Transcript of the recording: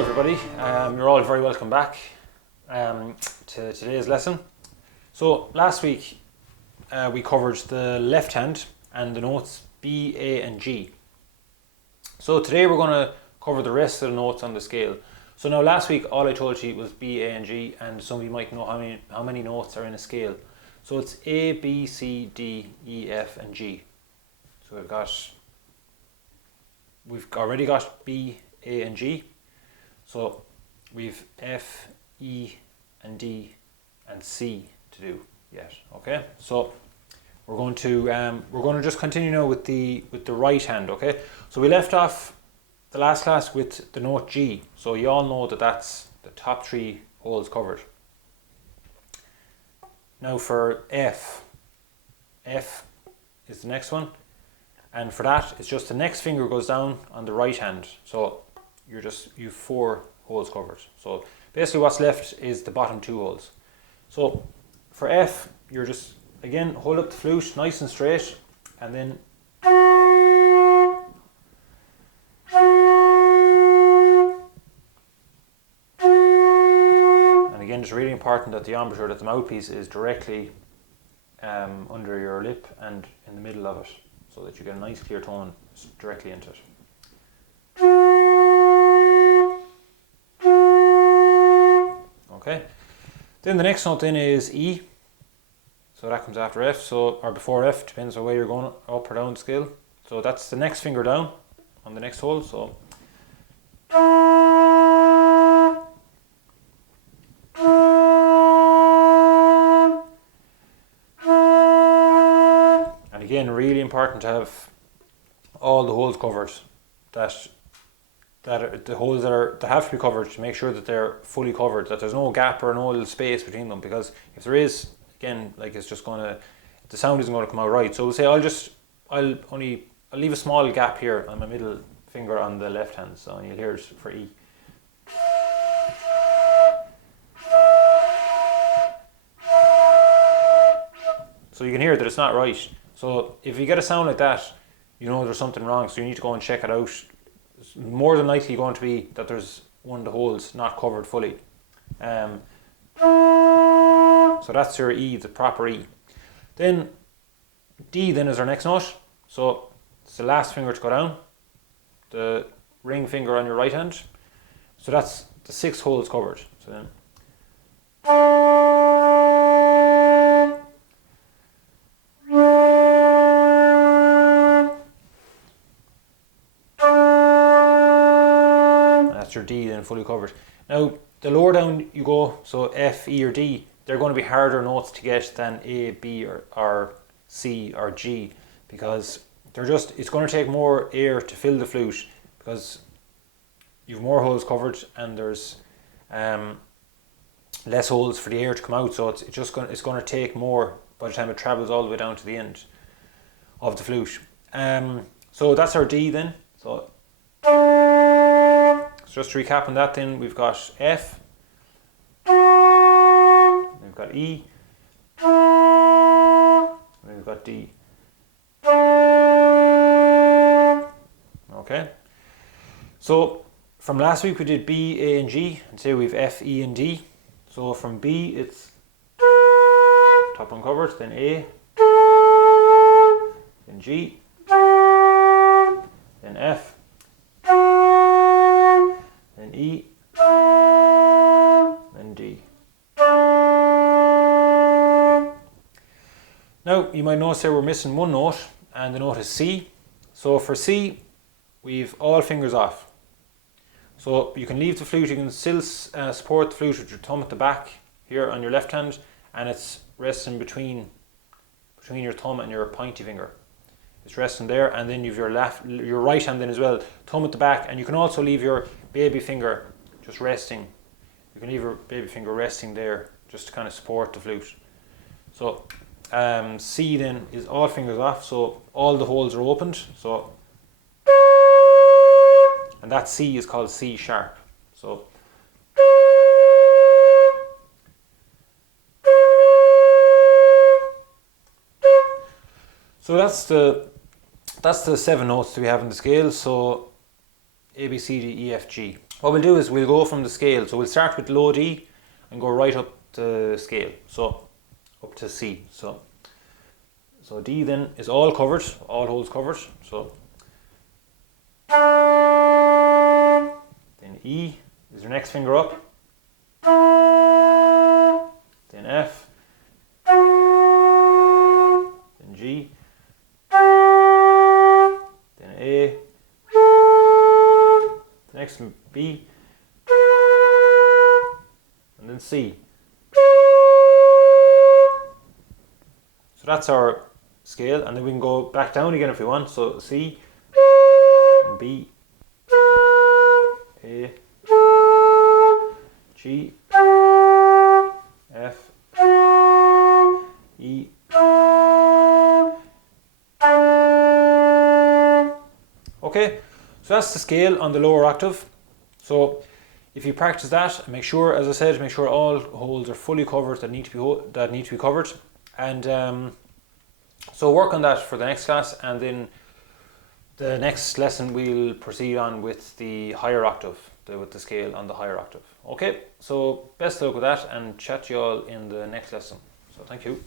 Hello everybody, you're all very welcome back to today's lesson. So last week we covered the left hand and the notes B, A and G. So today we're going to cover the rest of the notes on the scale. So now last week all I told you was B, A and G, and some of you might know how many notes are in a scale. So it's A, B, C, D, E, F and G. So we've already got B, A and G. So we've F, E and D and C to do yet. Okay, so we're going to just continue now with the right hand. Okay, so we left off the last class with the note G. So you all know that that's the top three holes covered. Now for F is the next one, and for that it's just the next finger goes down on the right hand. So you've four holes covered. So basically what's left is the bottom two holes. So for F, you're just, again, hold up the flute nice and straight, and then and again, it's really important that the embouchure, that the mouthpiece is directly under your lip and in the middle of it, so that you get a nice clear tone directly into it. Okay, then the next note then is E, so that comes after F, so or before F, depends on where you're going, up or down the scale. So that's the next finger down on the next hole. So and again, really important to have all the holes covered, that the holes that have to be covered, to make sure that they're fully covered, that there's no gap or no little space between them, because if there is, again, like, it's just the sound isn't going to come out right. So we'll say I'll leave a small gap here on my middle finger on the left hand, so you'll hear it for E. So you can hear that it's not right. So if you get a sound like that, you know there's something wrong, so you need to go and check it out. It's more than likely going to be that there's one of the holes not covered fully. So that's your E, the proper E. Then D then is our next note. So it's the last finger to go down, the ring finger on your right hand. So that's the 6 holes covered. So then your D then fully covered. Now the lower down you go, so F, E or D, they're going to be harder notes to get than A, B or C or G, because it's going to take more air to fill the flute, because you've more holes covered and there's less holes for the air to come out, so it's going to take more by the time it travels all the way down to the end of the flute. So that's our D then. So just to recap on that, then we've got F, we've got E, and we've got D. Okay, so from last week we did B, A and G, and today we've F, E and D. So from B it's top uncovered, then A, then G, then F, then E, then D. Now you might notice there we're missing one note, and the note is C. So for C, we've all fingers off. So you can leave the flute, you can still support the flute with your thumb at the back here on your left hand, and it's resting between your thumb and your pointy finger. It's resting there, and then you've your right hand then as well, thumb at the back, and you can also leave your baby finger just resting. You can leave your baby finger resting there just to kind of support the flute. So C then is all fingers off, so all the holes are opened. So, and that C is called C sharp. So that's the 7 notes that we have in the scale. So A, B, C, D, E, F, G. what we'll do is we'll go from the scale. So we'll start with low D and go right up the scale. So up to C. So D then is all covered, all holes covered. So then E is your next finger up. Then F. Then G. Then A. The next one B. And then C. So that's our scale, and then we can go back down again if we want. So C, B, A, G, F, E. Okay, so that's the scale on the lower octave. So if you practice that, make sure, as I said, make sure all holes are fully covered that need to be covered, and so work on that for the next class, and then the next lesson we'll proceed on with the higher octave, with the scale on the higher octave. Okay, so best of luck with that, and chat to you all in the next lesson. So thank you.